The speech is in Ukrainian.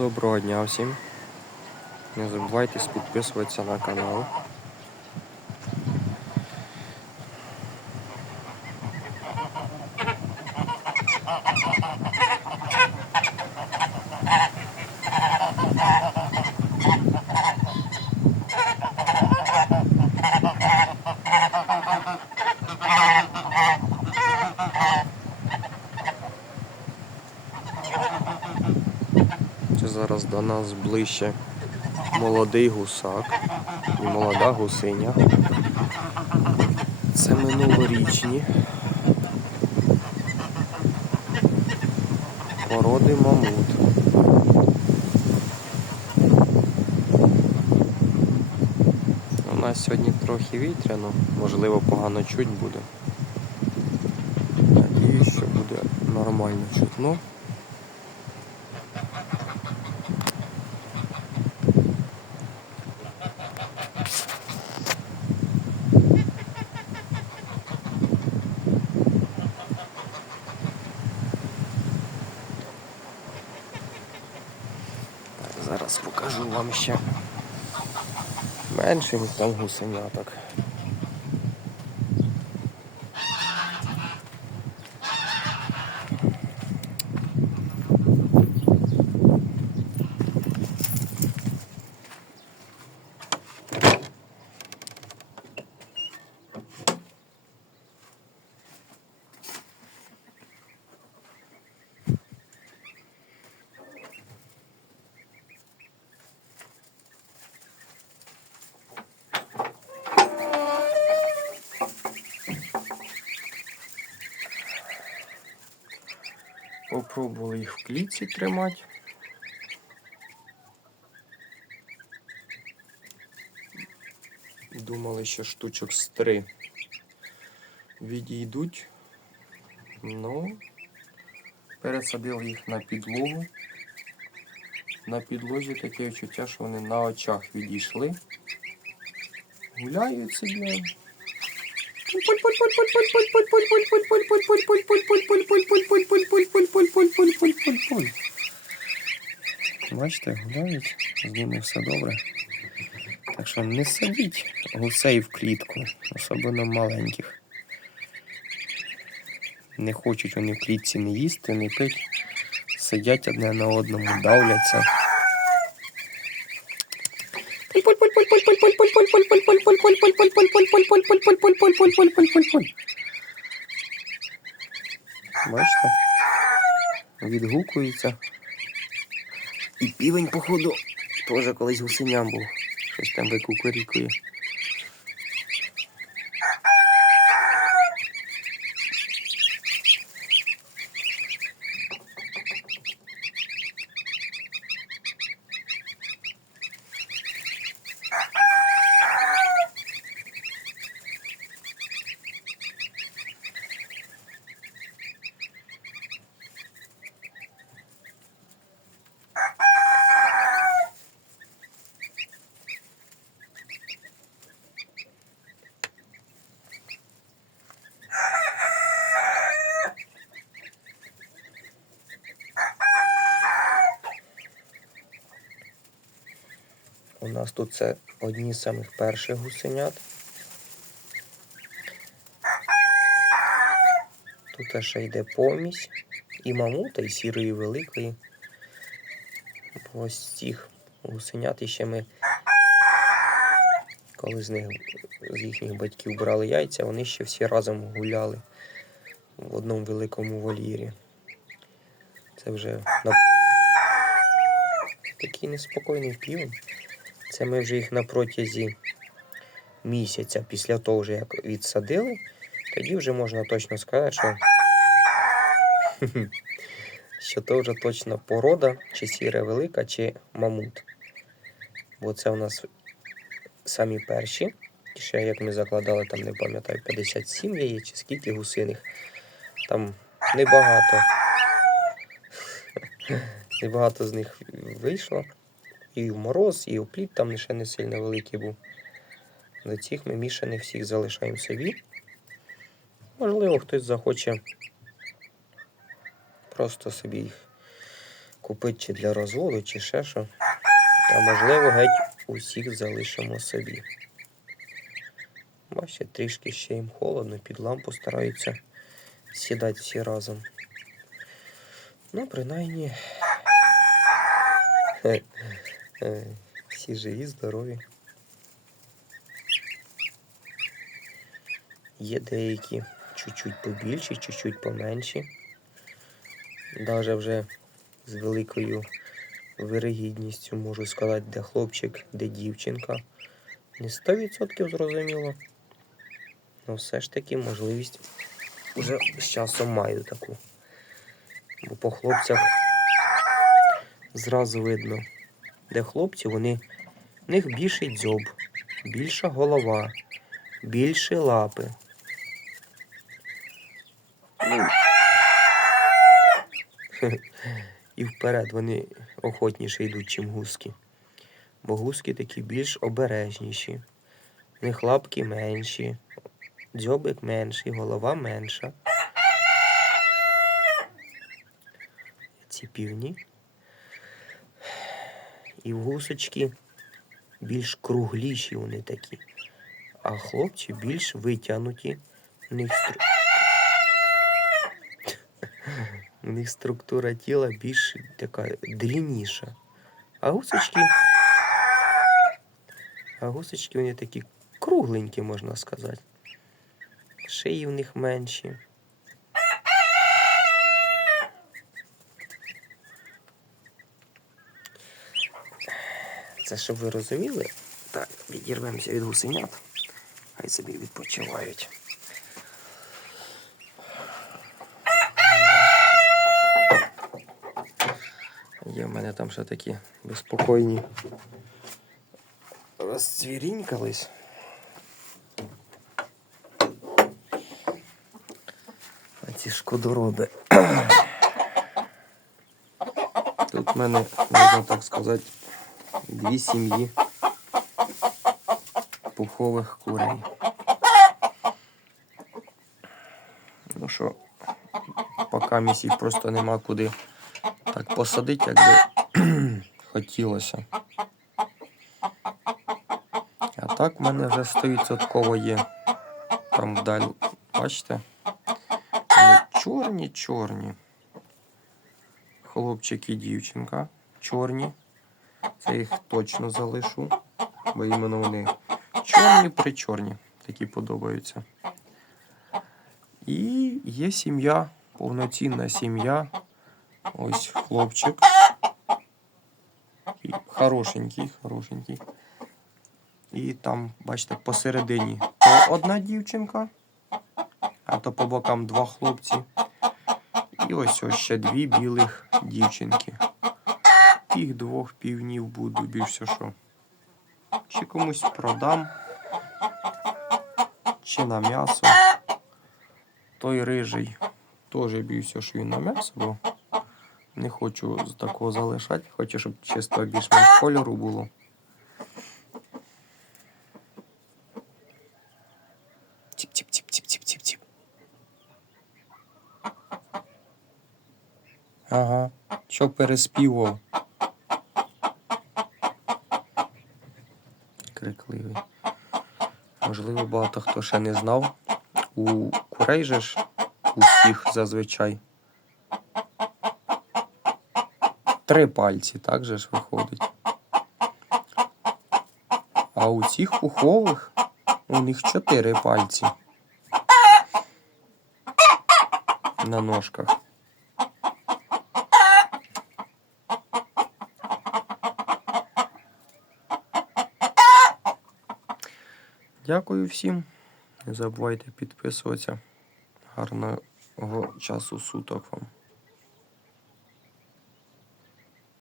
Доброго дня всім. Не забувайте підписуватися на канал. Це зараз до нас ближче молодий гусак і молода гусиня. Це минулорічні. Породи мамут. У нас сьогодні трохи вітряно, можливо погано чуть буде. Надіюсь, що буде нормально чутно. Так, Зараз вам ще менших там гусеняток. Попробували їх в клітці тримати. Думали, що штучок з три відійдуть. Ну, пересадили їх на підлогу. На підлозі таке відчуття, що вони на очах відійшли. Гуляють собі. Бачите, гуляють, з ними все добре. Так що не садіть гусей в клітку, особливо маленьких. Не хочуть вони в клітці не їсти, не пить, сидять одне на одному, давляться. Бачите? Відгукується. І півень, походу, теж колись гусеням був. Щось там викукурікує. Нас тут це одні з самих перших гусенят. Тут ще йде помість і мамута, і сірої великої. Ось цих гусенят і ще ми, коли з них з їхніх батьків брали яйця, вони ще всі разом гуляли в одному великому вольєрі. Це вже на... такий неспокійний півень. Це ми вже їх на протязі місяця після того, вже як відсадили, тоді вже можна точно сказати, що, що то вже точно порода, чи сіра велика, чи мамут. Бо це у нас самі перші. Ще як ми закладали, там не пам'ятаю, 57 яєць, чи скільки гусиних. Там небагато. Небагато з них вийшло. І в мороз, і в плід там ще не сильно великий був. До цих ми мішаних всіх залишаємо собі. Можливо, хтось захоче просто собі їх купити чи для розводу, чи ще що. А можливо, геть усіх залишимо собі. Бачите, трішки ще їм холодно, під лампу стараються сідати всі разом. Ну, принаймні. е, Всі живі, здорові. Є деякі чуть-чуть побільші, чуть-чуть поменші. Даже вже з великою вирогідністю можу сказати, де хлопчик, де дівчинка. Не 100% зрозуміло. Ну все ж таки можливість вже з часом маю таку. Бо по хлопцях зразу видно, де хлопці, вони, в них більший дзьоб, більша голова, більше лапи. І вперед вони охотніше йдуть, чим гуски. Бо гуски такі більш обережніші. В них лапки менші, дзьобик менший, голова менша. Ці півні. І в гусочки більш кругліші вони такі. А хлопці більш витягнуті. У них, стру... У них структура тіла більш така длинніша. А гусочки. А гусочки вони такі кругленькі, можна сказати. Шиї в них менші. Це щоб ви розуміли. Так, відірвемося від гусенят. Хай собі відпочивають. Є в мене там ще такі безпокійні. Розцвірінькались. А ці шкодороби. Тут в мене, можна так сказати, дві сім'ї пухових курей. Ну що, поки місць просто нема куди так посадити, як би хотілося. А так в мене вже 100% є. Там вдаль, бачите? Вони чорні, чорні. Хлопчик і дівчинка. Чорні. Це їх точно залишу. Бо іменно вони чорні причорні. Такі подобаються. І є сім'я, повноцінна сім'я. Ось хлопчик. Хорошенький, хорошенький. І там, бачите, посередині то одна дівчинка, а то по бокам два хлопці. І ось ось ще дві білих дівчинки. Тих двох півнів буду більше що. Чи комусь продам, чи на м'ясо. Той рижий теж бійся, що він на м'ясо, бо не хочу з такого залишати. Хочу, щоб чисто більш-менш кольору було. Тіп-тіп-тіп-тіп-тіп-тіп. Ага, що переспівав. Можливо, багато хто ще не знав. У курей же ж у всіх зазвичай три пальці, так же ж виходить. А у цих пухових у них чотири пальці на ножках. Дякую всім. Не забувайте підписуватися. Гарного часу суток вам.